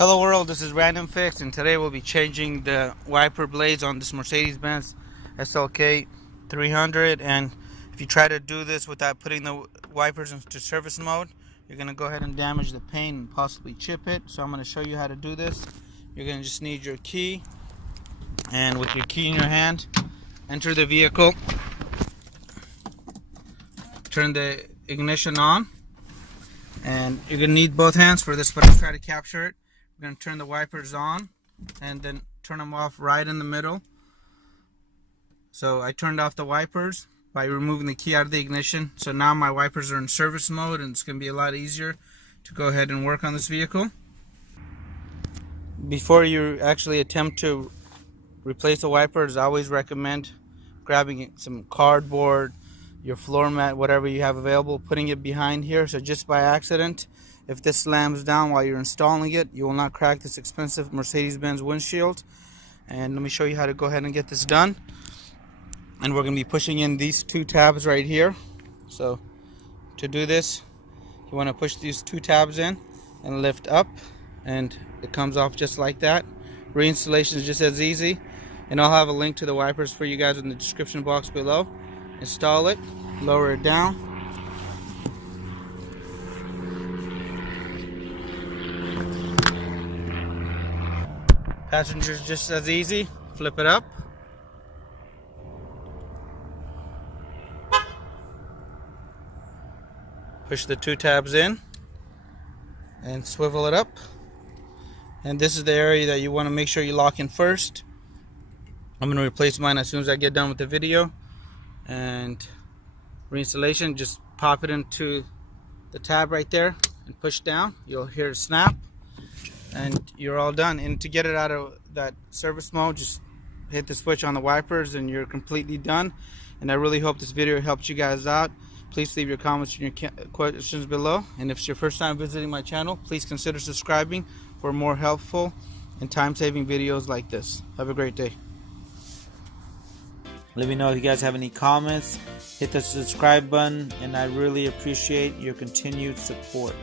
Hello world, this is RandomFIX, and today we'll be changing the wiper blades on this Mercedes-Benz SLK300. And if you try to do this without putting the wipers into service mode, you're going to go ahead and damage the paint and possibly chip it. So I'm going to show you how to do this. You're going to just need your key, and with your key in your hand, enter the vehicle, turn the ignition on, and you're going to need both hands for this, but I'll try to capture it. We're going to turn the wipers on and then turn them off right in the middle. So I turned off the wipers by removing the key out of the ignition. So now my wipers are in service mode, and it's going to be a lot easier to go ahead and work on this vehicle. Before you actually attempt to replace the wipers, I always recommend grabbing some cardboard, your floor mat, whatever you have available, putting it behind here. So just by accident, if this slams down while you're installing it, you will not crack this expensive Mercedes-Benz windshield. And let me show you how to go ahead and get this done. And we're going to be pushing in these two tabs right here. So to do this, you want to push these two tabs in and lift up, and it comes off just like that. Reinstallation is just as easy, and I'll have a link to the wipers for you guys in the description box below. Install it, lower it down. Passengers just as easy. Flip it up. Push the two tabs in and swivel it up. And this is the area that you want to make sure you lock in first. I'm going to replace mine as soon as I get done with the video. And reinstallation, just pop it into the tab right there and push down. You'll hear it snap, and you're all done. And to get it out of that service mode, just hit the switch on the wipers and you're completely done. And I really hope this video helped you guys out. Please leave your comments and your questions below, and if it's your first time visiting my channel, please consider subscribing for more helpful and time-saving videos like this. Have a great day. Let me know if you guys have any comments. Hit the subscribe button, and I really appreciate your continued support.